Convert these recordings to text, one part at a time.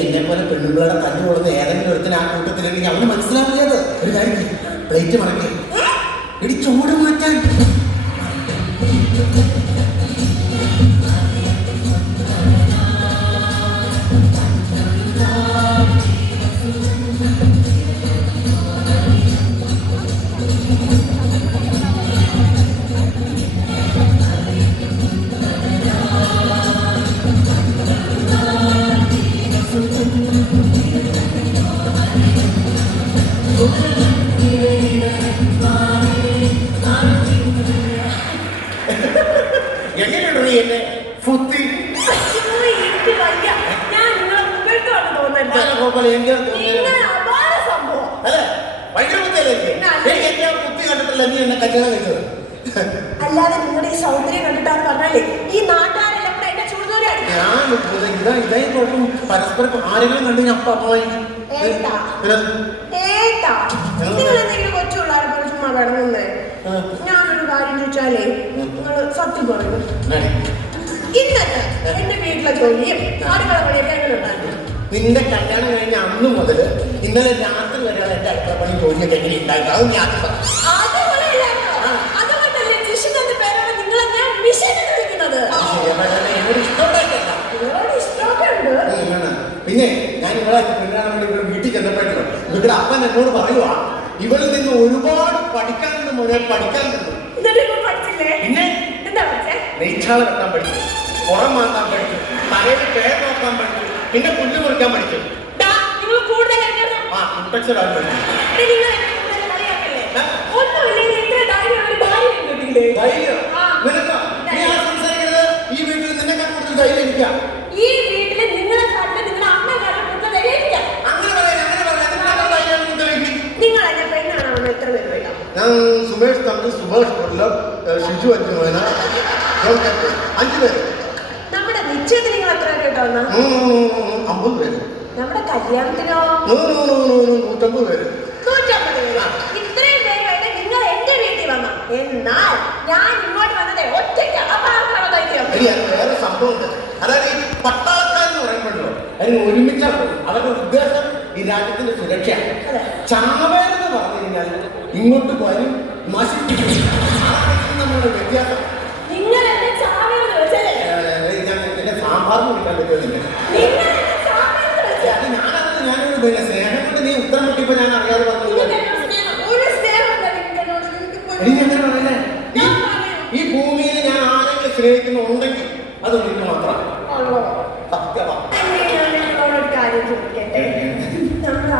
എന്നെ പോലെ പെണ്ണുപിള്ളയുടെ തല്ലു കൊടുത്ത് ഏതെങ്കിലും ഒരുത്തിന് ആ കൂട്ടത്തിലുണ്ടെങ്കിൽ അവന് മനസ്സിലാവില്ലത്. ഒരു കാര്യം പ്ലേറ്റ് മറക്കേ എടി ചൂട് മാറ്റാൻ. എങ്ങനെയുണ്ട് നീ എന്നെ ഫുത്തി? അല്ലാതെ നിങ്ങളുടെ ഈ സൗന്ദര്യം കണ്ടിട്ടാന്ന് പറഞ്ഞാലേ ഈ നാട്ടുകാരെല്ലാം കൂടെ എന്നെ ചൂടുന്നോരെ ഇതായി കുഴപ്പം. പരസ്പരം ആരെങ്കിലും കണ്ടു ഞാൻ അപ്പമായി നിങ്ങൾ എന്തെങ്കിലും കൊച്ചുള്ളാരെ പോലെ ചുമ്മാ കിടന്നേ. ഞാനൊരു കാര്യം ചോദിച്ചാലേ നിങ്ങൾ സത്യം പറഞ്ഞു. ഇന്നത്തെ എന്റെ വീട്ടിലെ ജോലിയും അടുക്കള പണിയൊക്കെ എങ്ങനെ ഉണ്ടായിരുന്നു? നിന്റെ കല്യാണം കഴിഞ്ഞ അന്ന് മുതൽ ഇന്നലെ രാത്രി വരെ എന്റെ അടുക്കള പണി ജോലിയൊക്കെ എങ്ങനെ ഉണ്ടായിരുന്നു? അത് ഞാൻ അതുകൊണ്ടല്ലേ ജിഷിൻ എന്ന പേരാണ് നിങ്ങളെ ഞാൻ മിഷൻ എന്ന് വിളിക്കുന്നത്. എന്നോട് ഇഷ്ടപ്പെട്ടില്ല. പിന്നെ ഞാൻ ഇവിടെ പെണ്ണാൻ വേണ്ടി ഇവിടെ വീട്ടിൽ ചെന്നപ്പോഴല്ലോ ഇവിടെ അപ്പൻ എന്നോട് പറയുക ഇവളിൽ നിന്ന് ഒരുപാട് പഠിക്കാനുണ്ട് മോനെ, പഠിക്കാനുണ്ട്. പിന്നെ നെയ്ച്ചാള വെക്കാൻ പഠിച്ചു, പുറം മാറ്റാൻ പഠിച്ചു, തലയിൽ പേർ നോക്കാൻ പഠിച്ചു, പിന്നെ പുല്ല് മുറിക്കാൻ പഠിച്ചു. ആ കുട്ടക്ഷരാൻ പഠിച്ചു. ധൈര്യം നിനക്കാ? നീ ആ സംസാരിക്കരുത്. ഈ വീട്ടിൽ നിന്നെക്കാൾ കൂടുതൽ ധൈര്യം എനിക്കാ. ഈ വീട്ടില് നിങ്ങളെ കണ്ട് നിങ്ങളുടെ അമ്മ കണ്ട് ധൈര്യം. അങ്ങനെ പറയാൻ നിങ്ങൾ എന്നെ പെണ്ണാണോ? എത്ര പേര് വേണം? ഞാൻ സുമേഷ് തമ്പി, സുഭാഷ് കൊല്ലം, ഷിജു അഞ്ചുമേന, 5 പേര്. നമ്മുടെ നിശ്ചയത്തിന് നിങ്ങൾ എത്ര കേട്ടോ? 50 പേര്. നമ്മുടെ കല്യാണത്തിനോ? 150 പേര്. 150 പേര്. ഇത്രയും പേര് വേണ്ട നിങ്ങൾ എന്റെ വീട്ടിൽ വന്ന. എന്നാൽ ഞാൻ ഇങ്ങോട്ട് വന്നതേ ഒറ്റയ്ക്ക്. വേറെ സംഭവമുണ്ട്. അതായത് ഈ പട്ടാളക്കാരെന്ന് പറയുമ്പോഴല്ലോ അതിന് ഒരുമിച്ചാ പോകും. അവരുടെ ഉദ്ദേശം ഈ രാജ്യത്തിന്റെ സുരക്ഷയാണ്. ചാവേരെന്ന് പറഞ്ഞു കഴിഞ്ഞാൽ ഇങ്ങോട്ട് വരും, നശിപ്പിക്കും. നമ്മുടെ വ്യത്യാസം. നിങ്ങൾ എന്നെ ചാവേരെന്ന് വെച്ചല്ലേ? ഞാൻ എന്റെ സാമ്പാറിന് വിളിക്കാൻ പറ്റുന്നില്ല. ഞാനൊരു പിന്നെ സ്നേഹം കൊണ്ട് നീ ഉത്തരം കിട്ടിയപ്പോ ഞാൻ അറിയാതെ പറഞ്ഞു. എനിക്കെങ്ങനെ പറയല്ലേ? ഈ ഭൂമിയിൽ ഞാൻ ആരെങ്കിലും സ്നേഹിക്കുന്നുണ്ടെങ്കിൽ അത് നിന്നെ മാത്രമാണ്. സത്യമാണ്. കാര്യം ചോദിക്കട്ടെ. നമ്മൾ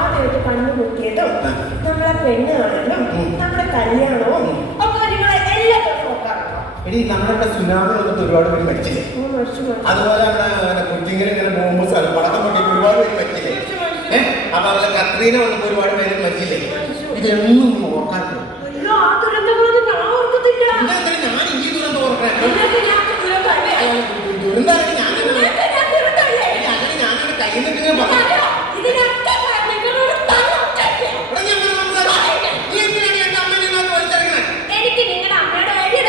ആദ്യമായിട്ട് കണ്ടുമുട്ടിയതും നമ്മളെ പെണ്ണ് കാണലും നമ്മുടെ കല്യാണവും ഒക്കെ നിങ്ങളെ എല്ലാ ദിവസവും നോക്കാറുണ്ടോ? എടി നമ്മുടെ സുനാമി വന്നിട്ട് ഒരുപാട് പേര് മരിച്ചില്ലേ? അതുപോലെ നമ്മുടെ കുറ്റിങ്ങനെ ഇങ്ങനെ പോകുമ്പോൾ പടക്കം പൊട്ടിയിട്ട് ഒരുപാട് പേര് മരിച്ചില്ലേ? അപ്പൊ അവരെ കത്രീന വന്നപ്പോ ഒരുപാട് പേര് മരിച്ചില്ലേ? ഇതൊന്നും ഓർക്കാറുണ്ട്. ഞാൻ ഈ ദുരന്തം ഓർക്കാൻ ദുരന്തമായിട്ട് ഞാനൊരു കൈ നിന്നിട്ട് പറഞ്ഞു. എനിക്ക് നിങ്ങളുടെ അമ്മയുടെ വലിയ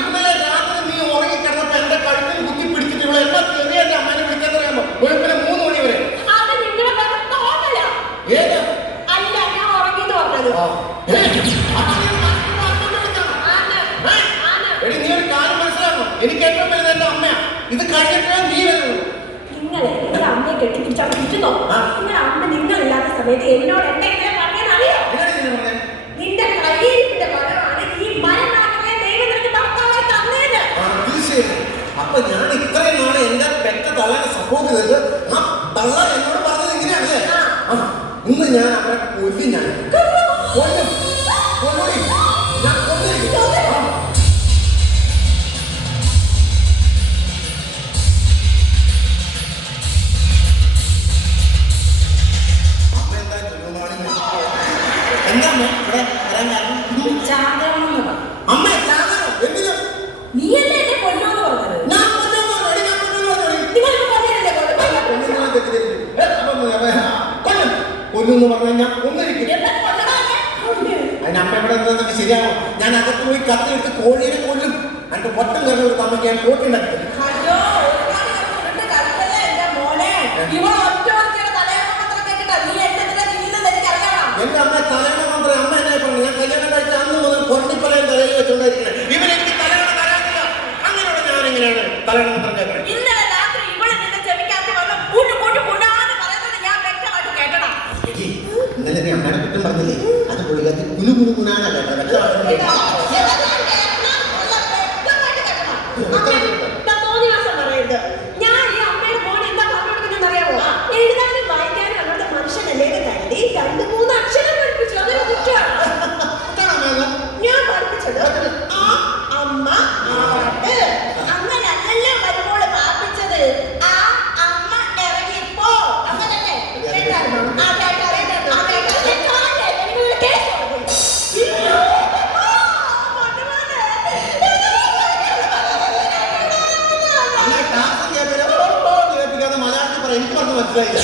ഇന്നലെ രാത്രി നീ ഉറങ്ങിക്കിടന്നപ്പോ എന്റെ കഴുത്തിൽ കുത്തി പിടിച്ചിട്ട് ഇവിടെ എല്ലാ ചെറിയ എന്റെ അമ്മനെ വിളിക്കാന്നറിയാമോ? വെളുപ്പിനെ 3 മണി വരെ. ഏത് അല്ല ഞാൻ ഉറങ്ങിന്ന് പറഞ്ഞത്. എടി നീ ഒരു കാര്യം മനസ്സിലാക്കണം. എനിക്ക് ഏറ്റവും വലുത് എന്റെ അമ്മയാ. ഇത് കഴിഞ്ഞിട്ടേ നീ വരുള്ളൂ. നിങ്ങളുടെ അമ്മയെ കെട്ടിപ്പിടിച്ചാൽ കിട്ടുന്നോ? നിങ്ങളുടെ അമ്മ നിങ്ങളില്ലാത്ത സമയത്ത് എന്നോട് എന്തെങ്കിലും പറയാൻ അറിയോ? നിന്റെ കയ്യിരിപ്പിന്റെ ഫലമാണ് ഈ മരം മാത്രമേ ദൈവം നിനക്ക് ഭർത്താവായി തന്നേത്. അപ്പൊ ഞാൻ ഇത്രയും നാളെ എന്റെ പെറ്റ തള്ളനെ സപ്പോർട്ട് ചെയ്തത് ആ തള്ള എന്നോട് പറഞ്ഞത് ഇങ്ങനെയാണല്ലേ? ഇന്ന് ഞാൻ അവരെ കൊല്ലും. ഞാൻ കൊല്ലും. ഞാൻ കൊല്ലിരിക്കും. എന്താ ഇവിടെ വരാൻ കാരണം? അമ്മ ചാകണം. എന്തിനാ? നീയല്ലേ എന്നെ കൊല്ലുമെന്ന് പറഞ്ഞത്? ഞാൻ കൊല്ലുമെന്ന് പറഞ്ഞാൽ ഞാൻ കൊന്നിരിക്കും. അതിന് അമ്മ ഇവിടെ എന്താ ശരിയാണോ? ഞാൻ അകത്ത് പോയി കത്തിയെടുത്ത് കോഴീനെ കൊല്ലും. എന്റെ ഒട്ടം കയറി ഒരു തമ്മയ്ക്ക് ഞാൻ കോട്ടിണ്ടാക്കി. എന്റെ അമ്മ തലയണ മാത്രമേ അമ്മ എന്നെ പറഞ്ഞു. ഞാൻ കല്യാണം കഴിച്ച അന്ന് മുതൽ പൊറണിപ്പലയും തലയിൽ വെച്ചോണ്ടിരിക്കണേ. ഇവരെനിക്ക് തലയണ തരാനില്ല. അങ്ങനെയുള്ള ഞാൻ എങ്ങനെയാണ് തലയണ മന്ത്രം കേൾക്കണേ? ഇന്നലെ നീ അമ്മയുടെ കുറ്റം പറഞ്ഞില്ലേ? അത് പൊളികത്തി കുലു കുലു കുനാനല്ല ഞാൻ പഠിപ്പിച്ചത് ആ അമ്മ അങ്ങനല്ലല്ലോ വരുമ്പോള് പാപ്പിച്ചത്. ആ അമ്മ ഇറങ്ങിപ്പോ അങ്ങനല്ലേ? മലയാളത്തിൽ പറ. എനിക്ക് പറഞ്ഞ് മനസ്സിലായില്ല.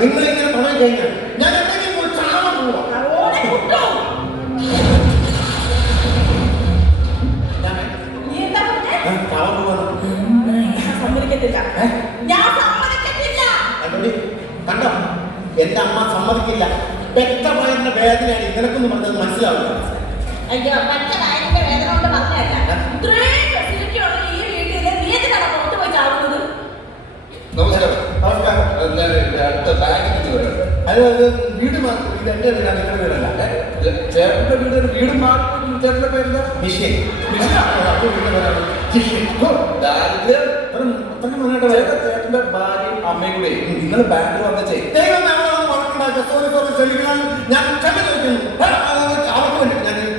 നിങ്ങളിങ്ങനെ പറഞ്ഞു കഴിഞ്ഞാൽ ഞാൻ എന്തെങ്കിലും പോയി ചാവാൻ പോവാ. കണ്ടോ, എന്റെ അമ്മ സമ്മതിക്കില്ല. പെറ്റവയറിന്റെ വേദനയാണ് നിനക്കൊന്നും പറഞ്ഞത് മനസ്സിലാവില്ല. അയ്യോ, പറ്റവയറിന്റെ വേദന കൊണ്ട് പറഞ്ഞല്ല. ഇത്രയും ഫെസിലിറ്റി ഉള്ള ഈ വീട്ടില് നീ എന്തിനാണ് പുറത്ത് പോയി ചാവുന്നത്? നമസ്കാരം. നമസ്കാരം. അടുത്ത ബാങ്കിന് വരാം. അതായത് വീട് മാറി. ഇത് എന്റെ വീടാണ്, നിങ്ങളുടെ വീടല്ല. ചേട്ടന്റെ വീട് മാറി. ചേട്ടന്റെ പേരെന്താ? മിഷൻ. ചേട്ടന്റെ ഭാര്യയും അമ്മയും കൂടെ നിങ്ങൾ ബാങ്കിൽ വന്നേ. ഞാൻ ക്ഷമ ചോദിക്കുന്നു. അവർക്ക് വേണ്ടി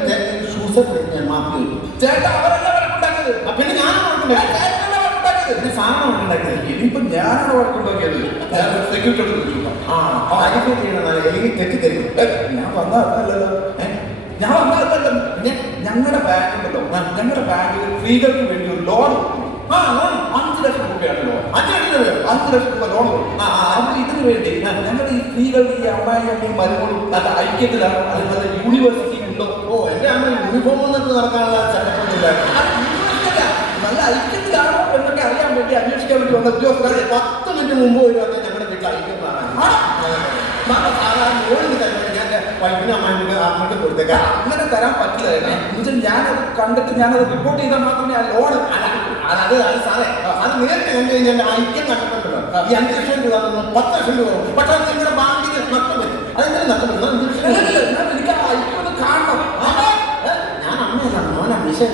ഞാൻ ഷൂസ് ഞാൻ മാറ്റി വയ്ക്കും. ചേട്ടാ അവരല്ല വഴക്കുണ്ടാക്കിയത്. പിന്നെ ഞാനാണ് വഴക്കുണ്ടാക്കിയത്. പിന്നെ സാധനം ഉണ്ടാക്കിയത്. ഇനിയിപ്പോ ഞാനാണ് വഴക്കുണ്ടാക്കിയത്. ഞാൻ സെക്യൂരിറ്റി അല്ലെങ്കിൽ തെറ്റിദ്ധരിക്കും. ഞാൻ വന്നതല്ലല്ലോ. ഞാൻ വന്നതല്ലോ. പിന്നെ ഞങ്ങളുടെ ബാങ്കിലോ, ഞങ്ങളുടെ ബാങ്കിൽ സ്ത്രീകൾക്ക് വേണ്ടി ഒരു ലോൺ 5 ലക്ഷം രൂപയാണ് ലോൺ. 5 ലക്ഷം രൂപ ലോൺ കൊടുക്കും. അത് ഇതിനു വേണ്ടി ഞങ്ങൾ ഈ സ്ത്രീകളുടെ ഈ അമ്മയും മരുമോളും നല്ല ഐക്യത്തിലാണ്. അതുപോലെ യൂണിവേഴ്സിറ്റി ഉണ്ടോ? എന്റെ അമ്മ യൂണിഫോം വന്നിട്ട് നടക്കാനുള്ള ചട്ടപ്പൊന്നുമില്ല. നല്ല ഐക്യത്തിലാണോ എന്നൊക്കെ അറിയാൻ വേണ്ടി അന്വേഷിക്കാൻ വേണ്ടി വന്ന ഉദ്യോഗസ്ഥരെ 10 മിനിറ്റ് മുമ്പ് ഒരു വന്ന് ഞങ്ങളുടെ വീട്ടിൽ ഐക്യമാണ്. വൈകിട്ട് അമ്മയ്ക്ക് കൊടുത്തേക്കാം. അങ്ങനെ തരാൻ പറ്റില്ല. എന്നുവെച്ചാൽ ഞാനത് കണ്ടിട്ട് ഞാനത് റിപ്പോർട്ട് ചെയ്താൽ മാത്രമേ ആ ലോൺ അത് സാറേ അത് നേരിട്ട് കണ്ടു കഴിഞ്ഞാൽ ഐക്യം നഷ്ടപ്പെട്ടുള്ളൂ. ഈ 5 ലക്ഷം രൂപ 10 ലക്ഷം രൂപ. പക്ഷേ നിങ്ങളുടെ ബാങ്കിന് നഷ്ടപ്പെട്ടു. അതെന്തായാലും നഷ്ടപ്പെട്ടു. എനിക്ക് ആ ഐക്യം ഒന്ന് കാണണം. ഞാൻ അമ്മയല്ല, മോനാ മിഷൻ.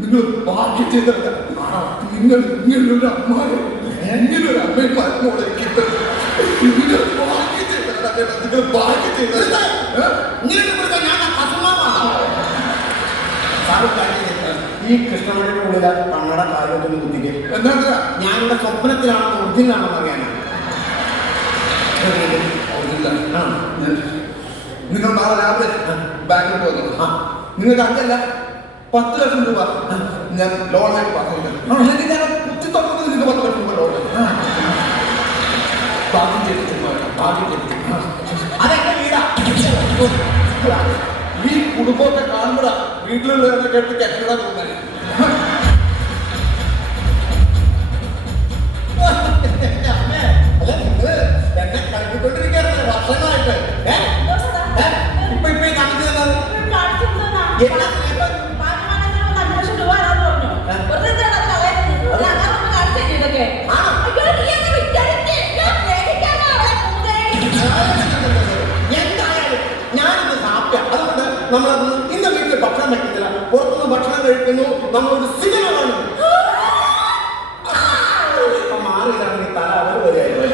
നിങ്ങൾ ഭാഗ്യം ചെയ്തല്ല. നിങ്ങൾ ഇങ്ങനൊരു അമ്മയെ ഇങ്ങനൊരു അമ്മയെ മരുമോളെ കിട്ടും. നിങ്ങൾ ഭാഗ്യം ചെയ്തല്ല. നിങ്ങൾ ഭാഗ്യം ചെയ്തല്ല. ഈ കൃഷ്ണമണിയുടെ ഉള്ളിൽ കണ്ണട കാര്യത്തിന് കുത്തിക്ക് ഞാനിവിടെ സ്വപ്നത്തിലാണോ ഒറിജിനാണോ അറിയാനാണ്. ഇല്ല. നിങ്ങൾ നാളെ രാവിലെ ബാങ്കിലോട്ട് വന്നു. നിങ്ങൾക്ക് 5 അല്ല 10 ലക്ഷം രൂപ ഞാൻ ലോണായിട്ട് പാസ് ചെയ്തത്. അല്ലെങ്കിൽ ഞാൻ കുത്തിത്തൊട്ടത് നിങ്ങൾക്ക് 10 ലക്ഷം രൂപ ലോൺ ഭാഗ്യം ചെയ്തിട്ട് അതെന്റെ വീടാ. ഈ കുടുംബമൊക്കെ കാണുമ്പോഴാ വീട്ടിലുള്ളവരെ കേട്ട് കെട്ടിടാ തോന്നുന്നത്. അല്ല നിങ്ങള് എന്നെ കളിപ്പിക്കൊണ്ടിരിക്കുകയാണല്ലോ വർഷങ്ങളായിട്ട്. ഇപ്പൊ കാണിച്ചു തന്നത് എന്നാ എന്തായാലും ഞാനിന്ന് ഹാപ്പിയാ. അതുകൊണ്ട് നമ്മൾ ഇന്ന് വീട്ടിൽ ഭക്ഷണം വെക്കുന്നില്ല, പുറത്തുനിന്ന് ഭക്ഷണം കഴിക്കുന്നു, നമ്മളൊരു സിനിമ കാണുന്നു. മാറിയില്ലാണെങ്കിൽ തല അവർ വരെയായിരുന്നു.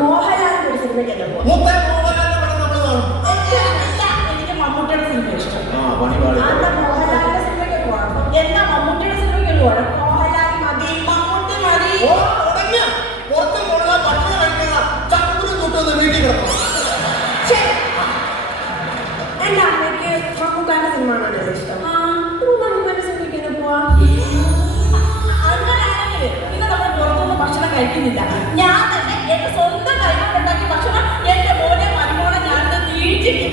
മോഹൻലാലിന്റെ ഒരു സിനിമയ്ക്കല്ലേ മോഹൻലാലിന്റെ പടം നമ്മൾ കാണും. എനിക്ക് മമ്മൂട്ടിയുടെ സിനിമ ഇഷ്ടം. പണിപാടി മോഹൻലാലിന്റെ സിനിമയ്ക്ക് പോകണം. എന്നാ മമ്മൂട്ടിയുടെ സിനിമയ്ക്ക് പോകണം. മോഹൻലാൽ മതി, മമ്മൂട്ടി മതി. പുറത്തുള്ള ഭക്ഷണം കഴിക്കുന്ന ചക്കുരു തൊട്ടൊന്ന് വീട്ടിൽ കിടക്കണം. എന്റെ അമ്മയ്ക്ക് മമ്മൂക്കാന്റെ സിനിമ കാണാനല്ലേ ഇഷ്ടം. മമ്മൂക്കാന്റെ സിനിമയ്ക്ക് തന്നെ പോവാ. അങ്ങനെയാണെങ്കിൽ പിന്നെ നമ്മൾ പുറത്തൊന്നും ഭക്ഷണം കഴിക്കുന്നില്ല. ഞാൻ തന്നെ എന്റെ സ്വന്തം കൈകൊണ്ടുണ്ടാക്കിയ ഭക്ഷണം എന്റെ മോനെ മരുമോനെ ഞാൻ തീർച്ചയായും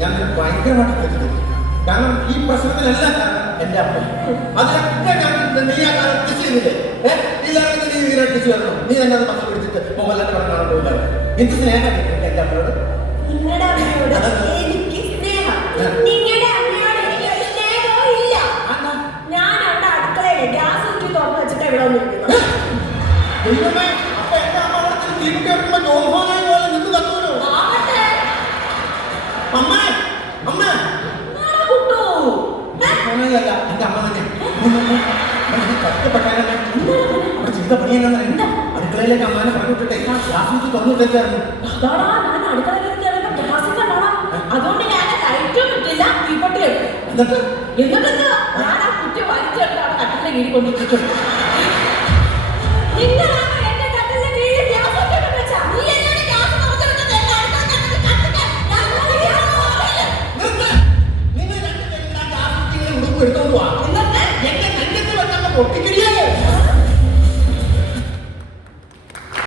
ഞാൻ ഭയങ്കരമായിട്ട് തെറ്റിദ്ധരിച്ചു. കാരണം ഈ പ്രശ്നത്തിനെല്ലാം കാരണം എന്റെ അമ്മ. അതിലൊക്കെ ഞാൻ നീ ആ കാലം ടെസ്റ്റ് ചെയ്തില്ലേ? ഇല്ലാതെ നീ വീരാ ടെസ്റ്റ് ചെയ്യണം. നീ തന്നെ അത് മക്കൾ പിടിച്ചിട്ട് മോഹൻലാലിന്റെ പടം കാണാൻ പോയില്ല. എന്ത് സ്നേഹം എന്റെ അമ്മയോട്. നിങ്ങളുടെ അമ്മയോട് എനിക്ക് സ്നേഹം. നിങ്ങളുടെ അമ്മയോട് എനിക്ക് ഒരു സ്നേഹവും ഇല്ല. ഞാൻ അവിടെ അടുക്കളയില് ഗ്യാസ് ഊറ്റി തുറന്ന് വെച്ചിട്ട് എവിടെ വന്നിരിക്കുന്നു. ദൈവമേ, അപ്പൊ എന്റെ അമ്മ അവിടെ തീരുട്ടി വെക്കുമ്പോ ജോഹോനായി പോലെ നിന്ന് തന്നൂലോ. അമ്മ അമ്മ അല്ല എന്റെ അമ്മ തന്നെ കഷ്ടപ്പെട്ടാലേ അവിടെ ചെയ്ത പണിയെന്നാ അടുക്കളയിലേക്ക് അമ്മാനെ പറഞ്ഞിട്ടേ ഗ്യാസ് ഊറ്റി തുറന്നിട്ടായിരുന്നു. അതുകൊണ്ട് ഞാൻ ലൈറ്റും കിട്ടില്ല, തീപ്പെട്ടി എടുത്തു. എന്നിട്ട് ഞാൻ ആ കുറ്റി വലിച്ചെടുത്ത് അവിടെ കട്ടിലെ കീഴിക്കൊണ്ടിരിക്കുന്നു. നിങ്ങൾ